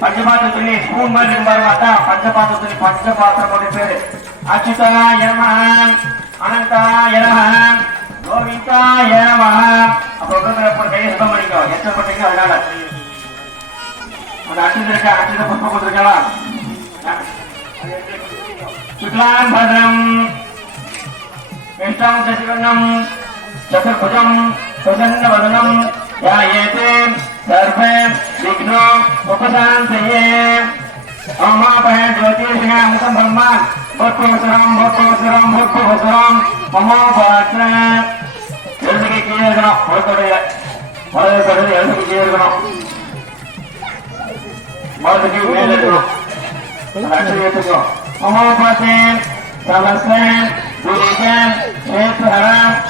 பஞ்சபாத்திரத்திலே spoon மாதிரி இருப்பாரு மாட்டா. பஞ்சபாத்திரத்தில் பஞ்சபாத்திரம் கொண்டு பேரு. அச்சுதா எரமஹன் அனந்தா எரமஹன் கோவிந்தா எரமஹன் அப்ப உட்காந்து கையை சுத்தம் பண்ணிக்கோ. எச்சம் பண்ணிக்கோ அதனால. அந்த அச்சு இருக்க? அச்சுத புஷ்பம் கொடுத்துருக்கலாம் சுக்லாம் चतुर्भुजं प्रसन्नवदनं ध्यायेते सर्वे विघ्नो उपशान्तये अमापहे ज्योतिषे मुखं ब्रह्मा भोत्वसुरां भोत्वसुरां भोत्वसुरां ममो पात्र எழுதுக்கு கீழே இருக்கணும் முழுக்கடைய மலரை தொடர்ந்து எழுதுக்கு கீழே இருக்கணும் மலத்துக்கு மேலே இருக்கணும் எடுத்துக்கணும் மமோ பாத்தேன் சமஸ்தேன் குருகன் நேத்து ஹரம்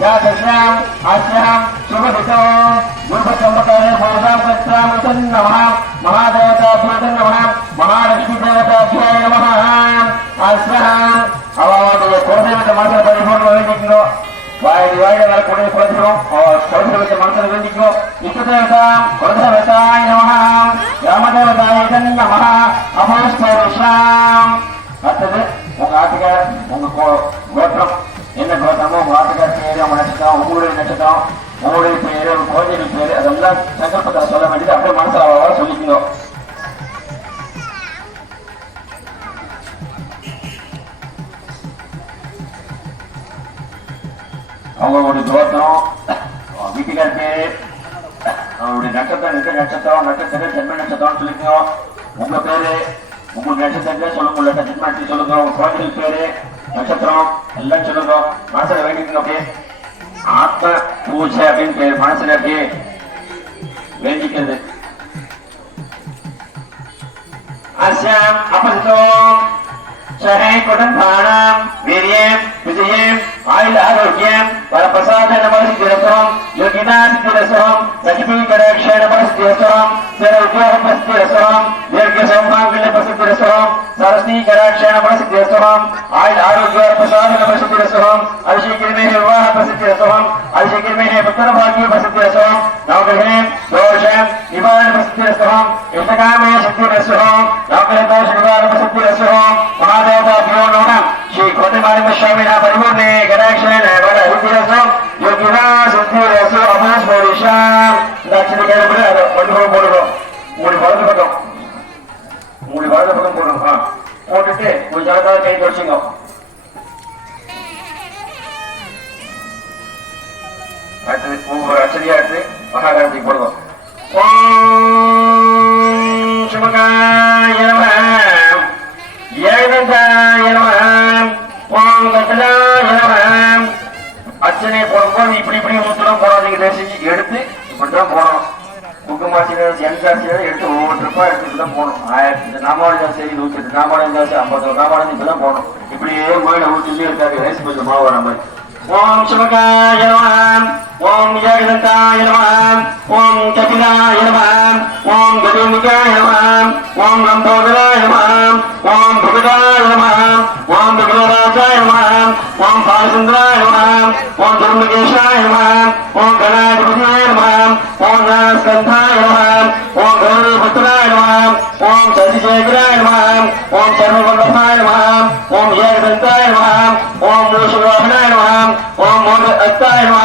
जातस्याम् अस्यां शुभहितो गुरुपचम्बकाय भोजां तत्रामतं नमः महादेवताभ्यो नमः महालक्ष्मीदेवताभ्याय नमः अस्याम् அவாவுடைய குலதெய்வத்தை மனசுல பரிபூர்ணம் வேண்டிக்கணும் வாய் வாயில வர கூட குலதெய்வம் குலதெய்வத்தை மனசுல வேண்டிக்கணும் இஷ்டதேவதாம் குலதேவதாய நம ராமதேவதாய நம அமோஸ்தோஷாம் அடுத்தது உங்க ஆட்டுக்கார் உங்க கோ- கோத்திரம் என்ன கோத்திரமோ உங்க ஆட்டுக்கார் பேரு உங்க உங்களுடைய நட்சத்திரம் உங்களுடைய பேரு உங்க குழந்தைகள் பேரு அதெல்லாம் சங்கல்பத்தில் சொல்ல வேண்டியது அப்படியே மனசில் அவ்வளோ சொல்லிக்கணும். அவங்களுடைய தோற்றம் வீட்டுக்கார் பேரு அவருடைய நட்சத்திரம் இருக்க நட்சத்திரம் நட்சத்திரம் ஜென்ம நட்சத்திரம் சொல்லிக்கணும். உங்க பேரு உங்க நட்சத்திரத்தை சொல்லுங்க உள்ள ஜென்மத்தை சொல்லுங்க. உங்க குழந்தைகள் பேரு நட்சத்திரம் எல்லாம் சொல்லுங்க. மனசுல வேண்டிக்கணும் அப்படியே. ஆத்ம பூஜை அப்படின்னு பேரு மனசுல அப்படியே வேண்டிக்கிறது. அஸ்யாம் அபசிதோ சகை குடும்பானாம் வீரியம் விஜயம் ஆயுள் ஆரோக்கியம் వరప్రసాద నమస్తిరసం యోగినాస్తిరసం సచితీకరేక్షే నమస్తిరసం స్థిర ఉద్యోగపస్తిరసం దీర్ఘ సౌభాగ్యపస్తిరసం సరస్వీకరాక్షే నమస్తిరసం ఆయుధ ఆరోగ్య ప్రసాద నమస్తిరసం అభిషేకిర్మే వివాహ ప్రసిద్ధిరసం అభిషేకిర్మే పుత్రభాగ్య ప్రసిద్ధిరసం నవగ్రహణే దోషం నివారణ ప్రసిద్ధిరసం యుతకామే సిద్ధిరసం నవగ్రహ దోష నివారణ ప్రసిద్ధిరసం మహాదేవతాభ్యో నమ శ్రీ కోటి మాలిమ స్వామిన పరిపూర్ణే గణాక్షణ వర இந்த ராமானுஜம் செய்தி நூற்றி எட்டு ராமானுஜம் ஐம்பது ராமானுஜம் இப்பதான் போனோம் இப்படியே மேல ஊற்றிட்டே இருக்காரு ரைஸ் கொஞ்சம் மாவு வர மாதிரி ஓம் சிவகாய நமஹம் ஓம் ஜெகதாய நமஹம் ஓம் கபிலாய நமஹம் ஓம் கதிமுகாய நமஹம் ஓம் லம்போதராய நமஹம் ஓம் பிரகடாய நமஹம் ஓம் பிரகடராஜாய நமஹம் ஓம் பாலச்சந்திராய நமஹம் ஓம் துர்முகேஷாய நமஹம் ஓம் கணாதிபதியாய நமஹம் ஓம் நாஸ்கந்தாய நமஹம் ஓம் கௌரவபுத்திராய ఓం చంద్రశేఖరాయ నమ ఓం చర్మబంధపాయ నమ ఓం ఏకదంతాయ నమ ఓం మూషరోహణాయ నమ ఓం మోదత్తాయ నమ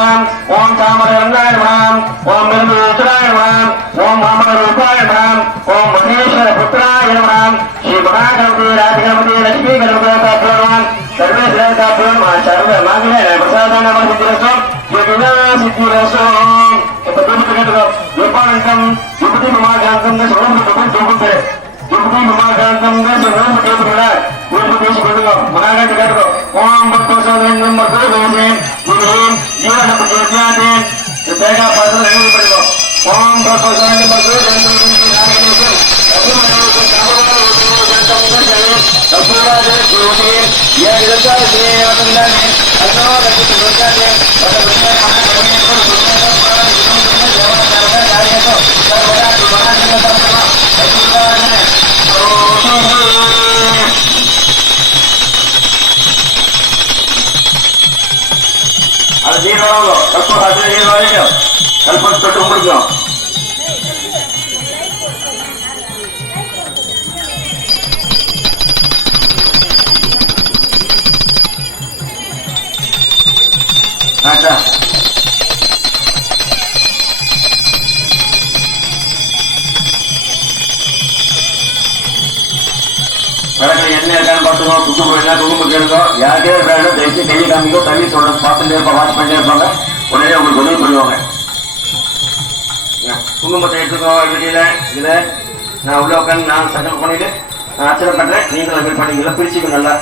ఓం చామరన్నాయ నమ ఓం నిర్మోచనాయ నమ ఓం మామల రూపాయ నమ ఓం మహేశ్వర పుత్రాయ నమ శ్రీ మహాగణపతి రాజగణపతి లక్ష్మీ గణపతి సర్వేశ్వరం సర్వ మాగిన ప్రసాదాన సిద్ధిరసం సిద్ధిరసం ఎంత గణపతి గణపతి రూపాంతం ದುರ್ಗತಿ ಮಹಾಜಾತಂದ ಗೌರವ ತಗೊಂಡೆ ದುರ್ಗತಿ ಮಹಾಜಾತಂದ ಗೌರವ ತಗೊಂಡೆ ಗುರು ತಿಳಿಸಿಕೊಂಡು ಮನಾಗಟ್ಟ ಕಟ್ಟರು ಓಂ ಭಕ್ತೋಸರಂಗ ಮತ್ತು ಗೌಮಿ ಗುರು ಜೀವನ ಪ್ರಜ್ಞಾನೆ ಬೇಗ ಪಾತ್ರ ಹೇಳಿಬಿಡಿದ್ರು ಓಂ ಭಕ್ತೋಸರಂಗ ಮತ್ತು ये जगत के अंदर में अनोर कुछ होता है और उसमें हमारे को सुनने को पाने को जवाब करना चाहिए तो அது நீர் வாங்கணும் கல்பம் கல்பம் தொட்டு முடிக்கும். விளக்கில் என்ன இருக்கான்னு பார்த்துக்கோ குத்து போயிருந்தா குடும்பம் கேளுங்க யாருக்கே வேணும் தயவுச்சு கையை காமிக்கோ. தண்ணி சொல்ற பார்த்துட்டே இருப்பா வாட்ச் பண்ணிட்டே இருப்பாங்க. உடனே உங்களுக்கு உதவி பண்ணுவாங்க குடும்பத்தை எடுத்துக்கோ வெளியில இதுல. நான் உள்ள உட்காந்து நான் சக்கல் பண்ணிட்டு நான் அர்ச்சனை பண்றேன் நீங்களும் அப்படி பண்ணிக்கலாம் பிரிச்சுக்கோ நல்லா.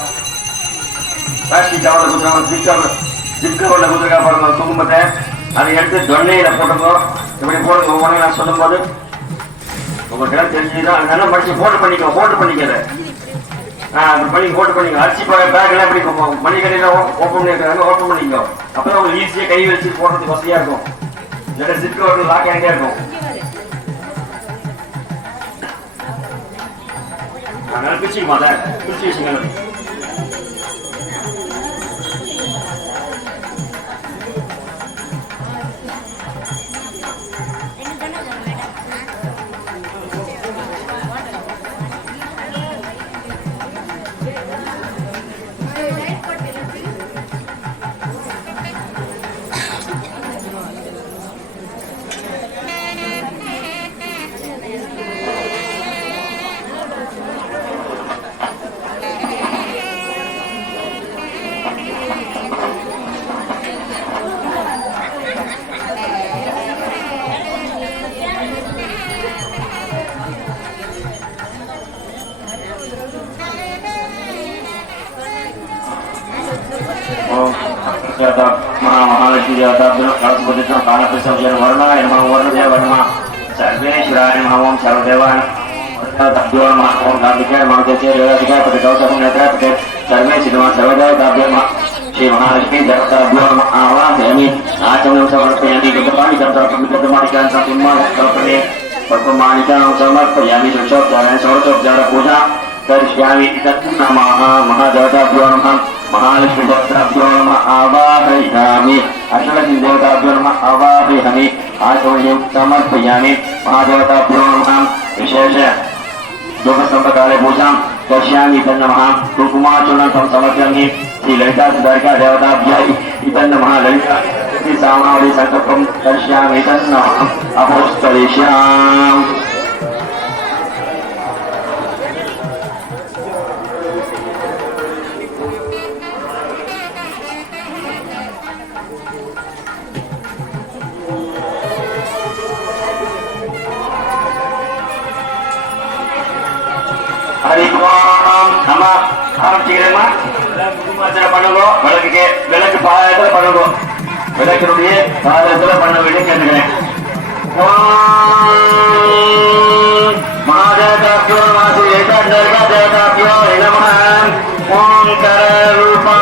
பிளாஸ்டிக் கவரில் கொடுத்துருக்காங்க ஜிப் கவர் ஜிப் கவரில் கொடுத்துருக்கா பாருங்க அதை எடுத்து தொன்னையில போட்டுக்கோ. இப்படி போடுங்க ஒவ்வொன்றையும் நான் சொல்லும்போது உங்கள்கிட்ட தெரிஞ்சுதான் அது நல்லா படிச்சு ஃபோட்டோ பண்ணிக்கோ ஃபோட்டோ பண்ணிக்கிறேன் பண்ணி ஹோல்டு பண்ணிங்க அரிசி பேக்கெல்லாம் எப்படி மளிகடையில் ஓப்பன் பண்ணிருக்காங்க ஓப்பன் பண்ணிக்கோ. அப்புறம் உங்களுக்கு ஈஸியாக கை வச்சு போடுறதுக்கு வசதியாக இருக்கும். இல்லாட்டா சிட்டு வரணும் லாக் ஆகிட்டே இருக்கும். நினைப்பிச்சுக்குமா அதை பிடிச்சி வச்சுங்க దేవాన్ సర్వేశ్వర సర్వదేవతాభ్యమ శ్రీ మహాలక్ష్మి దేవతాభ్యో నమ ఆవాహయామి ఆచమనం సమర్పయామి గతమాని గతమానికాన్ని आचूर्यं समर्पयामि महादेवताभ्यो विशेष दुःखसम्पकाले पूजां करिष्यामि तन्नमः कुकुमाचूर्णं समर्पयामि। श्रीललितासिद्धार्का देवताभ्यै तन्नमः ललिता श्रीसामावलिसङ्कल्पं करिष्यामि तन्नमः अभोस्तरिष्यामि இயக்கத்தினுடைய காலத்தில் பண்ண வேண்டும் கேட்டுக்கிறேன். மாதேதாக்கியோ நாசி ஏகாண்டர்கா தேதாக்கியோ இளமகன் ஓம் கர ரூபா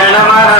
எனமகன்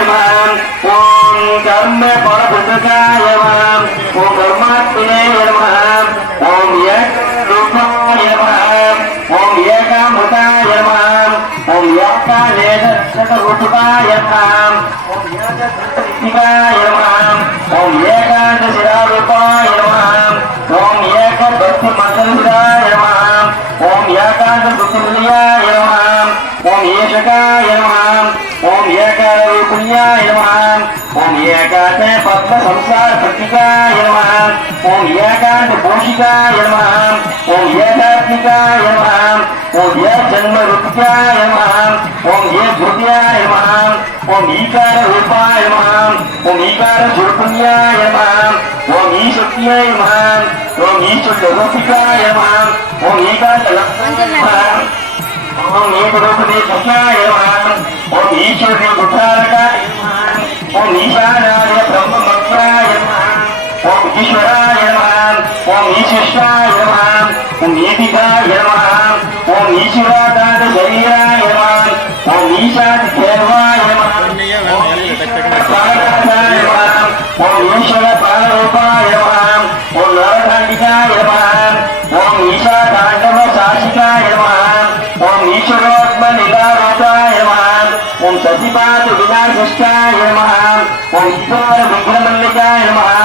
పరపుత్రకాయ నమః ఓం కర్మాత్మనే నమః ఓం ఏకరూపాయ నమః ఓం ఏకామృతాయ నమః ఓం ఏకానేతరూపాయ నమః ఓం ఏకృతికాయ నమః ఓం ఏకాదశిరారూపాయ నమః ఓం ఏకభక్తి మంత్రశిరాయ నమః ఓం ఏకాదశృతిమూల్యాయ నమః ఓం ఏషకాయ నమః ఓం ఏకారూపుణ్యాయ నమః ఓం ఏకాంత పద్మ సంసార ప్రతికాయ నమః ఓం ఏకాంత పోషికాయ నమః ఓం ఏకాత్మికాయ నమః ఓం ఏ జన్మ రుత్యాయ నమః ఓం ఏ ధృత్యాయ నమః ఓం ఈకార రూపాయ నమః ఓం ఈకార దుర్పుణ్యాయ నమః ఓం ఈశక్త్యాయ నమః ఓం ఈశ్వర రూపికాయ నమః ఓం ఓం ఓం ईश्वराय नमः ओम ईशिष्टाय नमः ओम ईतिकाय नमः। ओम ईशिवाकाद शरीराय नमः ओम ईशाद नमः नमः ओम ईश्वर नमः ओम नमः ओम ईशा तांडव शासिकाय नमः ओम निदारोपाय नमः ओम विनाशिष्टाय नमः ओम ईश्वर नमः।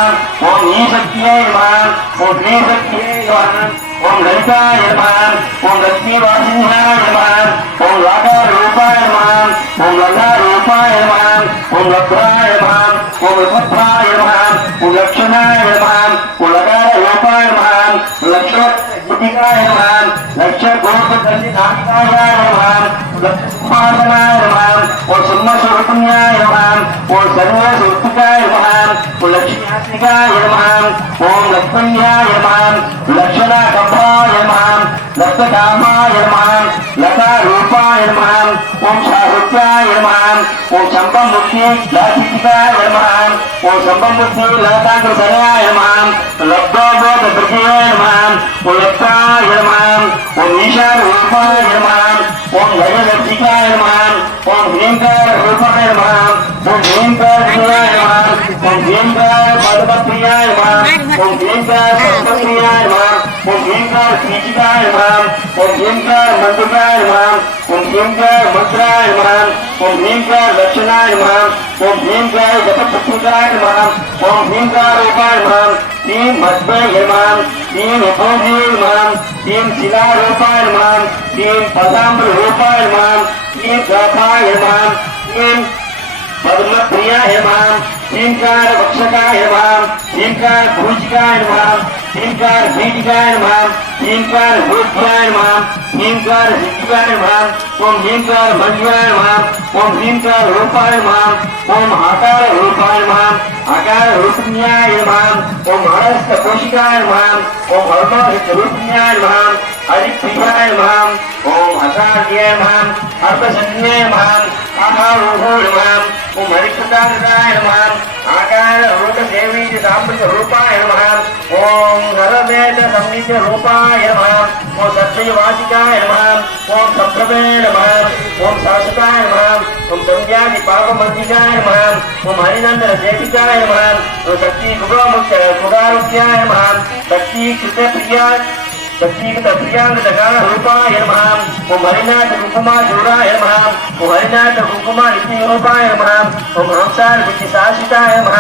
ஈசக்தியே இருப்பான் உன் ஸ்ரீசக்தியே இருப்பான் உன் கல்பா இருப்பான் உன் லட்சுமி வாசினா இருப்பான் உன் லாகா ரூபா இருப்பான் உன் லகா ரூபா இருப்பான் உன் லப்ரா இருப்பான் உன் விபத்ரா இருப்பான் உன் லட்சுமணா నమః లక్ష నామికాయ నమః లక్ష్మాసనాయ నమః ఓం సింహ స్వరూపుణ్యాయ నమః ఓం సర్వ స్వరూపికాయ నమః ఓం లక్ష్మీయాత్మికాయ నమః ఓం లక్ష్మణ్యాయ నమః లక్షణ కంభాయ నమః లక్ష్మకామాయ నమః శంభం ఓం సంపముక్తి లాసికాయ నమః ఓం సంపముక్తి లబ్ధోబోధ ప్రతియాయ నమః ఓం లబ్ధాయ ఈశాన రూపాయ ఓం ఓం హ్రీంకార ఓం హ్రీంకార ఓం హ్రీంకార ఓం హ్రీంకార ओंकार स्निचिताय नमः ओम ओंकार मंत्राय नमः ओम ओंकार मंत्राय नमः ओम ओंकार लक्षणाय नमः ओम ओंकार गतपुत्राय नमः ओम ओंकार रूपाय नमः तीन मत्पय नमः तीन उपभोगी नमः तीन शिला रोपा नमः तीन पदाम्र रोपा नमः तीन गापाय नमः तीन శ్రీం పద్మప్రియాయ నమః శ్రీంకార వక్షకాయ నమః శ్రీంకార భూజికాయ నమః శ్రీంకార భీటికాయ నమః శ్రీంకార భూజ్యాయ నమః శ్రీంకార సిద్ధికాయ నమః ఓం హ్రీంకార మంజురాయ నమః ఓం హ్రీంకార రూపాయ నమః ఓం ఆకార రూపాయ నమః ఆకార రూపిణ్యాయ నమః ఓం హరస్త పోషికాయ నమః ఓం హర్మహిత రూపిణ్యాయ నమః హరిప్రియాయ నమః असाध्यमाम्, अर्थसंज्ञमाम् महारूहोणमाम् उमरिष्ठकाराय नमाम् आकार रूपसेवीज साम्रिक रूपाय नमाम् ॐ नरवेद संविध रूपाय नमाम् ॐ सत्यवासिकाय नमाम् ॐ सप्रभे नमाम् ॐ शासकाय नमाम् ॐ संज्ञाति पापमर्दिकाय नमाम् ॐ हरिनन्दन सेविकाय नमाम् ॐ शक्ति कुगमुक्त कुगारुत्याय नमाम् शक्ति कृतप्रियाय रूपाय हरिनाथ हरिनाथ रूपमा इति रूपाय नमः ओम हंसार विशासिताय नमः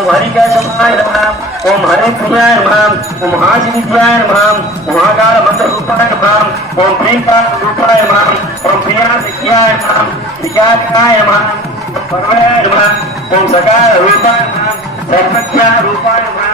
ॐ हरिकसमाय नमः ॐ हरिप्रियाय नमः ॐ हासिनित्याय आकार मंत्र प्रिया विद्याय नमः विद्याकाय सकार रूपाय नमः सर्वज्ञ रूपाय नमः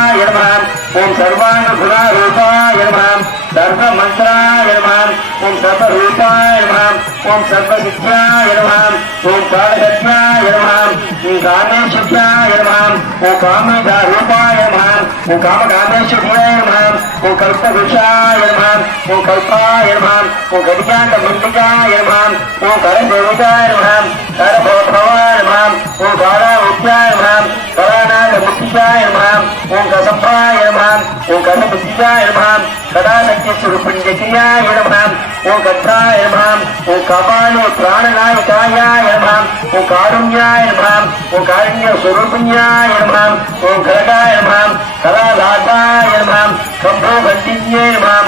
నమః ఓం సర్వాశ రూపిణ్యాయ నమః ఓం ఓం సర్వాంగ గుణ రూపాయ నమః సర్వ మంత్రాయ నమః ఓం సర్వ రూపాయ నమః ఓం సర్వ సిద్ధ్యాయ నమః ఓం కాళహత్యాయ నమః ఓం కామేశ్వరాయ నమః ఓం కామేశ రూపాయ నమః ఓం కామకామేశ్వరాయ నమః. కల్ప కల్పవృక్షాయ నమః. ఓం కల్పాయ నమః. ఓం గడికాంత మల్లికాయ నమః. ఓం కరదేవికాయ నమః. కరభోభవాయ నమః. ఓం బాలాముఖ్యాయ నమః. కళానాథ నమః. నమః ఓం కపాలి ప్రాణనాయకాయ నమః ఓం కారుణ్యాయ నమః ఓం కారుణ్య స్వరూపిణ్యాయ నమః ఓం కరకాయ నమః కళాదాతాయ నమః శంభో గంటిన్యే నమః ఓం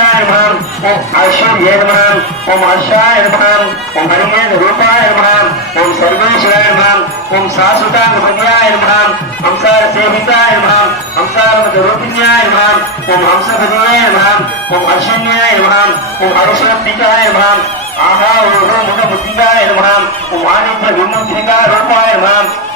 శిఖారూపాయ నమః ఓం శృంగే నమః ఓం ఆకార ముఖ్యాయ నమః ఓం ఐశ్వర్య నమః ఓం హర్షాయ నమః ఓం హరిగే రూపాయ నమః ఓం సర్వేశ్వరాయ నమః ఓం శాశ్వతాంగపద్యాయ నమః హంసార సేవితాయ నమః హంసార రూపిణ్యాయ నమః ఓం హంసపదయాయ నమః ఓం హర్షణ్యాయ నమః ఓం హర్షోత్తికాయ నమః ఆహా ఓహో ముఖ బుద్ధికాయ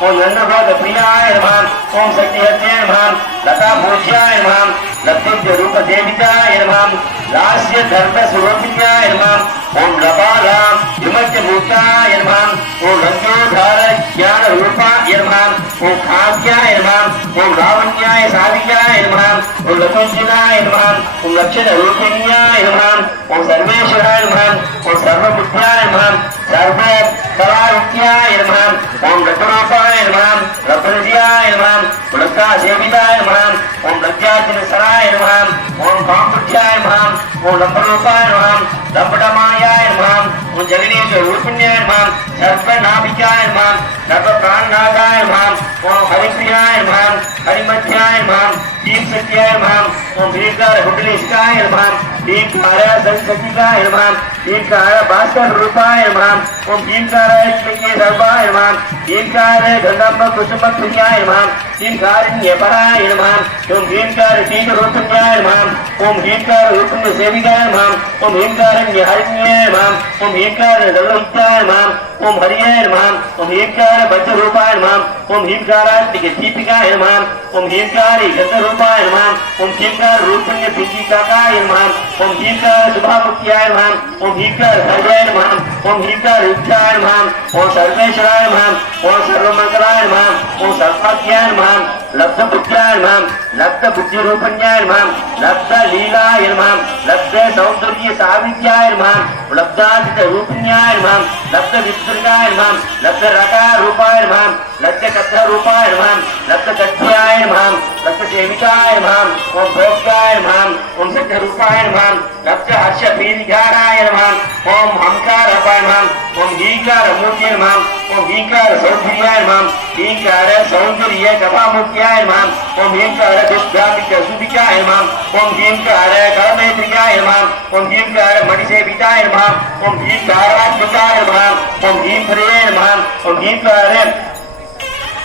ஓம் நந்தபாத பிரியாய நமாம் ஓம் சக்தி ஹத்தே நமாம் லதா பூஜ்யாய நமாம் லப்தித்ய ரூப தேவிதாய நமாம் லாஸ்ய தர்ம சுரோபின்யாய நமாம் ஓம் லபாலாம் விமர்த்த பூத்தாய நமாம் ஓம் ரங்கோதார ज्ञान रूपाय नमाम ओम भाग्याय नमाम ओम रावण्याय साधिकाय नमाम ओम लकुञ्जिनाय नमाम ओम लक्षण रूपिण्याय नमाम ओम सर्वेश्वराय नमाम ओम सर्वबुद्ध्याय नमाम सर्व कलाविद्याय नमाम ओम रत्नरूप పులకా సేవితాయ నమః. ఓం లజ్జార్జున సరాయ నమః. ఓం பாம்புட்டியாய் மாம் உன் லம்பனோசாய் மாம் லம்படமாயாய் மாம் உன் ஜெகனேஷ உருப்பிண்யாய் மாம் சர்வ நாபிக்காய் மாம் சர்வ பிராணநாதாய் மாம் உன் ஹரிப்பிரியாய் மாம் ஹரிமத்தியாய் மாம் தீப் சக்தியாய் மாம் உன் கிரீஷ்கார குண்டலேஷ்காய் மாம் தீப்கார சரஸ்வதிகாய் மாம் தீப்கார பாஸ்கர் ரூபாய் மாம் உன் தீப்கார கிளிங்கே சர்வாய் மாம் தீப்கார கந்தம்ப குசும பிரியாய் மாம் தீப்காரின் எபராய் மாம் உன் தீப்கார தீக ரூபன்யாய் மாம் ओम ह्रीकार रूपम सेविकाय माम ओम ह्रीकार हरियाय माम ओम ह्रीकार दलहिताय माम ओम हरिये माम ओम ह्रीकार वज्र माम ओम ह्रीकाराय दीपिकाय माम ओम ह्रीकार गंध माम ओम ह्रीकार रूपण्य पिंगिकाकाय माम ओम ह्रीकार शुभामुक्त्याय माम ओम ह्रीकार सर्वाय माम ओम ह्रीकार उच्चाय माम ओम सर्वेश्वराय माम ओम सर्वम சர்வாத்தியான்மாம் லப்த புத்தியான்மாம் லப்த புத்தி ரூபன்யான்மாம் லப்த லீலாயன்மாம் லப்த சௌந்தரிய சாவித்யாயன்மாம் லப்தாதித ரூபன்யான்மாம் லப்த விஸ்துர்காயன்மாம் லப்த ரகா ரூபாயன்மாம் லப்த கத்த ரூபாயன்மாம் லப்த கத்தியாயன்மாம் லப்த சேவிகாயன்மாம் ஓம் போக்தாயன்மாம் ஓம் சத்த ரூபாயன்மாம் லப்த ஹர்ஷ பீதிகாராயன்மாம் ஓம் ஹம்கார அபாயன்மாம் ஓம் ஈகார மூர்த்தியன்மாம் ஓம் ஈகார சௌந்தரியாயன்மாம் ஈகார सौंदर्य कथा मुख्याय माम ओम ह्रींकार दुष्भ्रापित सुभिकाय माम ओम ह्रींकार करमेत्रियाय माम ओम ह्रींकार मणिसेविताय माम ओम ह्रींकार आत्मकाय माम ओम ह्रीं हरे माम ओम ह्रींकार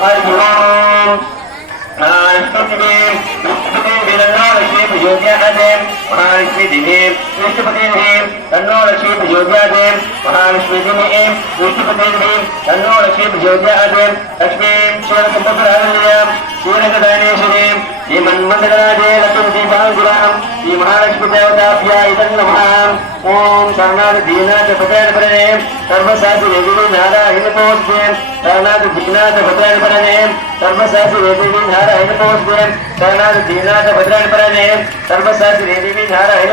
సర్వమంగళాయ నమః ఓం సంపదాయ నమః ఓం సత్యజ్ఞాయ నమః మహాదేవతాభ్యో నమః మహాలక్ష్మీ దేవతాభ్యో నమః అష్టలక్ష్మీ దేవతాభ్యో నమః ఈ మన్మండరాజే లక్ష్మీ ఈ మహాలక్ష్మి దేవతాభ్య ఇదం ఓం శరణాది దీనాథ భద్రాయణపరనే సర్వశాసి వేదిని నారాయణ పోస్తే శరణాది దీనాథ భద్రాయణపరనే సర్వసాసి వేదిని నారాయణ పోస్తే శరణాది దీనాథ భద్రాయణపరనే సర్వసాసి వేదిని నారాయణ